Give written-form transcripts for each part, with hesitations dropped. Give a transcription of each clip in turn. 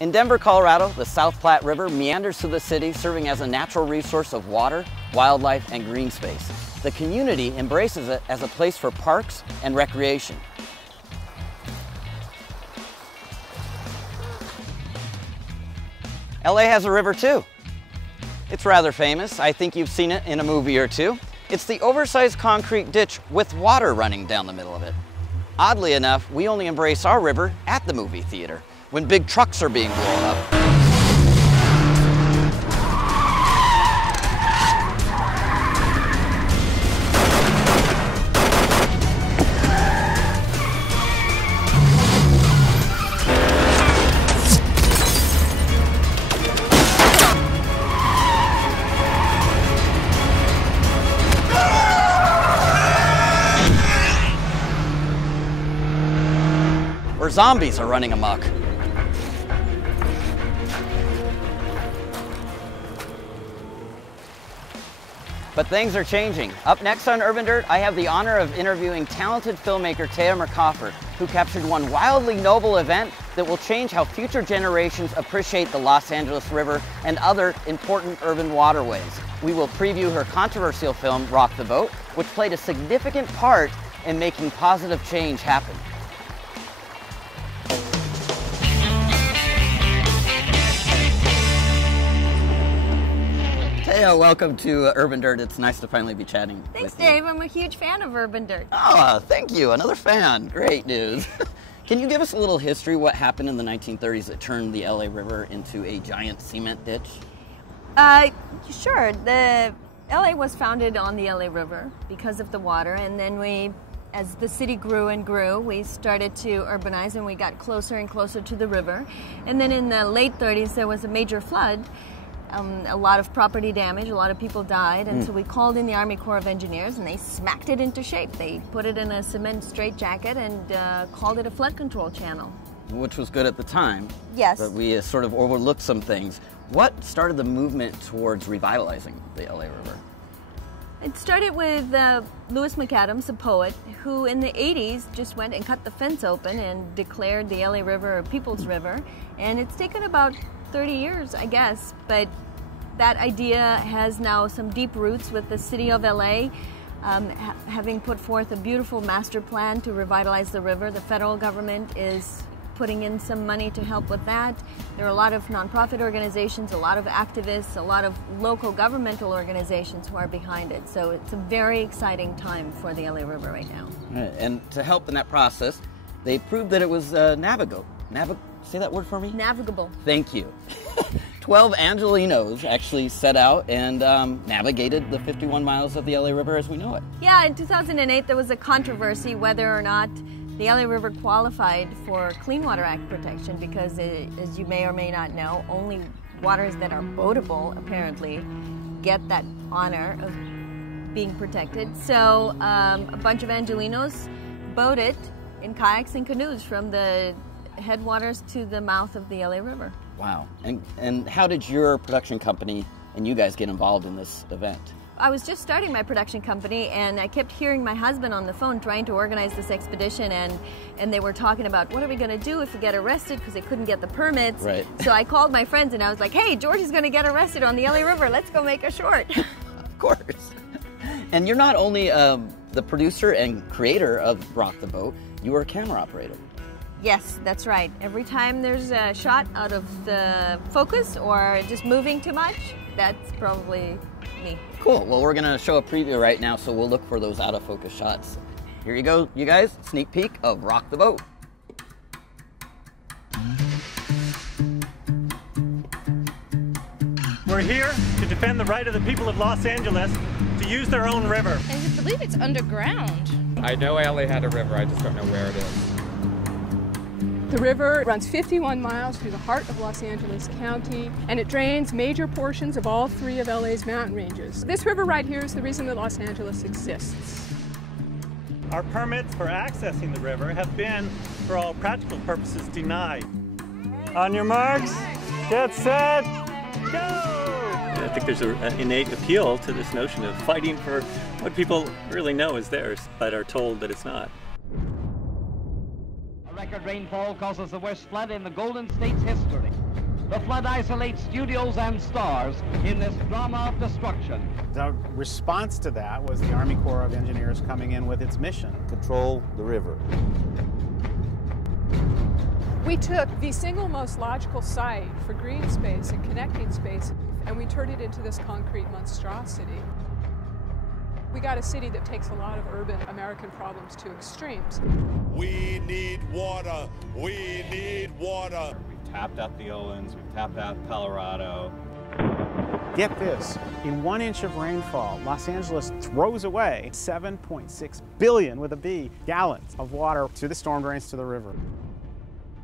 In Denver, Colorado, the South Platte River meanders through the city, serving as a natural resource of water, wildlife, and green space. The community embraces it as a place for parks and recreation. LA has a river too. It's rather famous. I think you've seen it in a movie or two. It's the oversized concrete ditch with water running down the middle of it. Oddly enough, we only embrace our river at the movie theater, when big trucks are being blown up. Or zombies are running amok. But things are changing. Up next on Urban Dirt, I have the honor of interviewing talented filmmaker Thea Mercouffer, who captured one wildly noble event that will change how future generations appreciate the Los Angeles River and other important urban waterways. We will preview her controversial film, Rock the Boat, which played a significant part in making positive change happen. Thea, welcome to Urban Dirt. It's nice to finally be chatting with you. Thanks, Dave. I'm a huge fan of Urban Dirt. Oh, thank you. Another fan. Great news. Can you give us a little history? What happened in the 1930s that turned the LA River into a giant cement ditch? Sure. The LA was founded on the LA River because of the water, and then as the city grew and grew, we started to urbanize and we got closer and closer to the river. And then in the late 30s, there was a major flood. A lot of property damage, a lot of people died, and so we called in the Army Corps of Engineers and they smacked it into shape. They put it in a cement straitjacket and called it a flood control channel. Which was good at the time. Yes. But we sort of overlooked some things. What started the movement towards revitalizing the LA River? It started with Lewis McAdams, a poet, who in the 80s just went and cut the fence open and declared the LA River a people's river. And it's taken about 30 years, I guess, but that idea has now some deep roots with the city of LA, having put forth a beautiful master plan to revitalize the river. The federal government is putting in some money to help with that. There are a lot of nonprofit organizations, a lot of activists, a lot of local governmental organizations who are behind it. So it's a very exciting time for the LA River right now. And to help in that process, they proved that it was navigable. Say that word for me? Navigable. Thank you. 12 Angelinos actually set out and navigated the 51 miles of the LA River as we know it. Yeah, in 2008 there was a controversy whether or not the LA River qualified for Clean Water Act protection because, as you may or may not know, only waters that are boatable apparently get that honor of being protected. So a bunch of Angelinos boated in kayaks and canoes from the headwaters to the mouth of the LA River. Wow. And how did your production company and you guys get involved in this event? I was just starting my production company and I kept hearing my husband on the phone trying to organize this expedition, and they were talking about what are we going to do if we get arrested because they couldn't get the permits. Right. So I called my friends and I was like, hey, George is going to get arrested on the LA River. Let's go make a short. Of course. And you're not only the producer and creator of Rock the Boat, you were a camera operator. Yes, that's right. Every time there's a shot out of the focus or just moving too much, that's probably me. Cool. Well, we're going to show a preview right now, so we'll look for those out of focus shots. Here you go, you guys. Sneak peek of Rock the Boat. We're here to defend the right of the people of Los Angeles to use their own river. I believe it's underground. I know LA had a river, I just don't know where it is. The river runs 51 miles through the heart of Los Angeles County, and it drains major portions of all three of LA's mountain ranges. This river right here is the reason that Los Angeles exists. Our permits for accessing the river have been, for all practical purposes, denied. On your marks, get set, go! I think there's an innate appeal to this notion of fighting for what people really know is theirs, but are told that it's not. Record rainfall causes the worst flood in the Golden State's history. The flood isolates studios and stars in this drama of destruction. The response to that was the Army Corps of Engineers coming in with its mission. Control the river. We took the single most logical site for green space and connecting space, and we turned it into this concrete monstrosity. We got a city that takes a lot of urban American problems to extremes. We need water. We need water. We've tapped out the Owens. We've tapped out Colorado. Get this, in 1 inch of rainfall, Los Angeles throws away 7.6 billion, with a B, gallons of water to the storm drains to the river.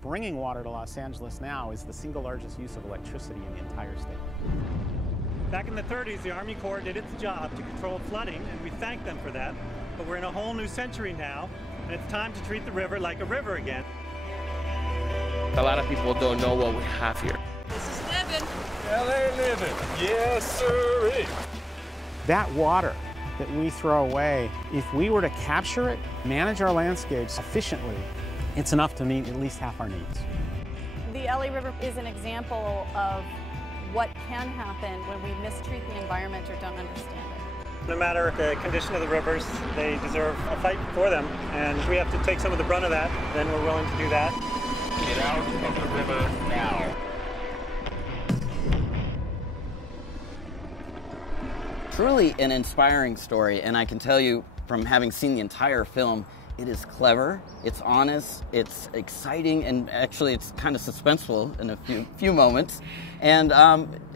Bringing water to Los Angeles now is the single largest use of electricity in the entire state. Back in the 30s, the Army Corps did its job to control flooding, and we thank them for that. But we're in a whole new century now, and it's time to treat the river like a river again. A lot of people don't know what we have here. This is living. LA living. Yes, sir. That water that we throw away, if we were to capture it, manage our landscapes efficiently, it's enough to meet at least half our needs. The LA River is an example of what can happen when we mistreat the environment or don't understand it. No matter the condition of the rivers, they deserve a fight for them, and if we have to take some of the brunt of that, then we're willing to do that. Get out of the river now. Truly an inspiring story, and I can tell you from having seen the entire film, it is clever, it's honest, it's exciting, and actually it's kind of suspenseful in a few moments. And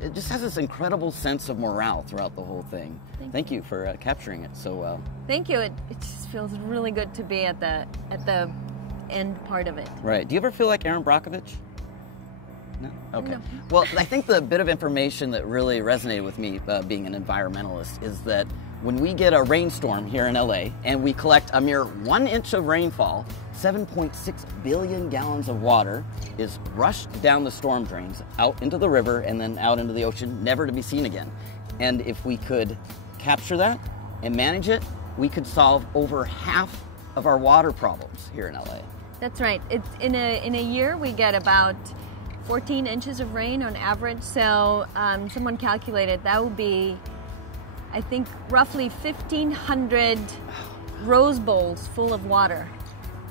it just has this incredible sense of morale throughout the whole thing. Thank you for capturing it so well. Thank you. It just feels really good to be at the end part of it. Right. Do you ever feel like Aaron Brockovich? No? Okay. No. Well, I think the bit of information that really resonated with me being an environmentalist is that when we get a rainstorm here in LA and we collect a mere 1 inch of rainfall, 7.6 billion gallons of water is rushed down the storm drains, out into the river, and then out into the ocean, never to be seen again. And if we could capture that and manage it, we could solve over half of our water problems here in LA. That's right. It's in a year we get about 14 inches of rain on average. So someone calculated that would be, I think, roughly 1,500 rose bowls full of water.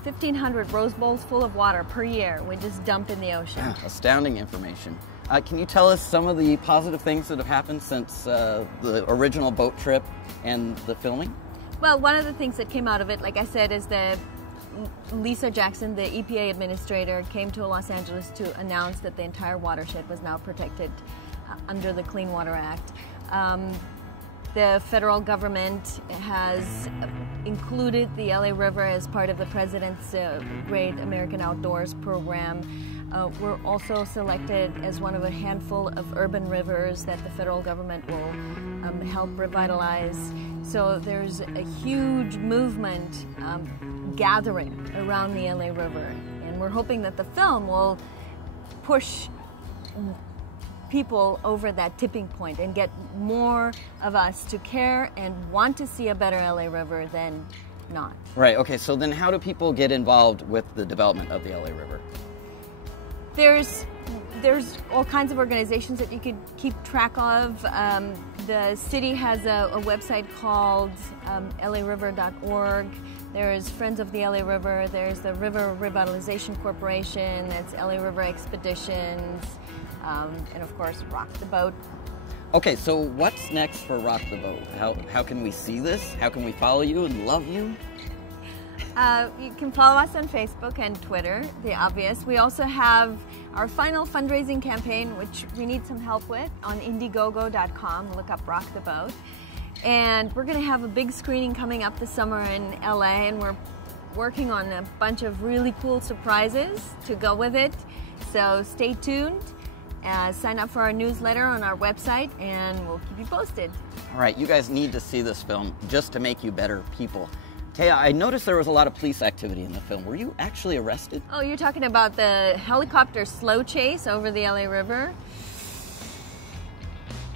1,500 rose bowls full of water per year we just dump in the ocean. Yeah, astounding information. Can you tell us some of the positive things that have happened since the original boat trip and the filming? Well, one of the things that came out of it, like I said, is that Lisa Jackson, the EPA administrator, came to Los Angeles to announce that the entire watershed was now protected under the Clean Water Act. The federal government has included the LA River as part of the President's Great American Outdoors program. We're also selected as one of a handful of urban rivers that the federal government will help revitalize. So there's a huge movement gathering around the LA River, and we're hoping that the film will push people over that tipping point and get more of us to care and want to see a better LA River than not. Right, okay, so then how do people get involved with the development of the LA River? There's all kinds of organizations that you could keep track of. The city has a website called lariver.org. There's Friends of the LA River. There's the River Revitalization Corporation. That's LA River Expeditions. And of course, Rock the Boat. Okay, so what's next for Rock the Boat? How can we see this? How can we follow you and love you? You can follow us on Facebook and Twitter, the obvious. We also have our final fundraising campaign, which we need some help with, on Indiegogo.com. Look up Rock the Boat. And we're going to have a big screening coming up this summer in LA, and we're working on a bunch of really cool surprises to go with it. So stay tuned. Sign up for our newsletter on our website, and we'll keep you posted. All right, you guys need to see this film just to make you better people. Thea, I noticed there was a lot of police activity in the film. Were you actually arrested? Oh, you're talking about the helicopter slow chase over the LA River?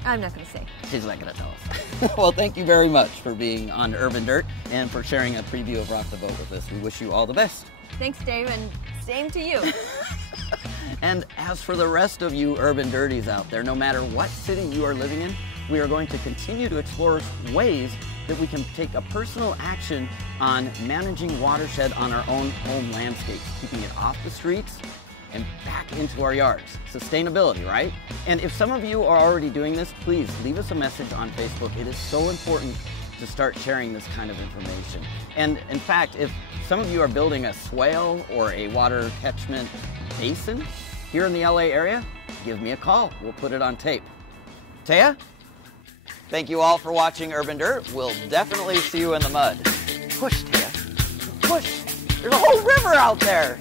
I'm not going to say. She's not going to tell us. Well, thank you very much for being on Urban Dirt and for sharing a preview of Rock the Boat with us. We wish you all the best. Thanks, Dave, and same to you. And as for the rest of you urban dirties out there, no matter what city you are living in, we are going to continue to explore ways that we can take a personal action on managing watershed on our own home landscapes, keeping it off the streets and back into our yards. Sustainability, right? And if some of you are already doing this, please leave us a message on Facebook. It is so important to start sharing this kind of information. And in fact, if some of you are building a swale or a water catchment basin here in the LA area, give me a call. We'll put it on tape. Thea? Thank you all for watching Urban Dirt. We'll definitely see you in the mud. Push, Thea. Push. There's a whole river out there.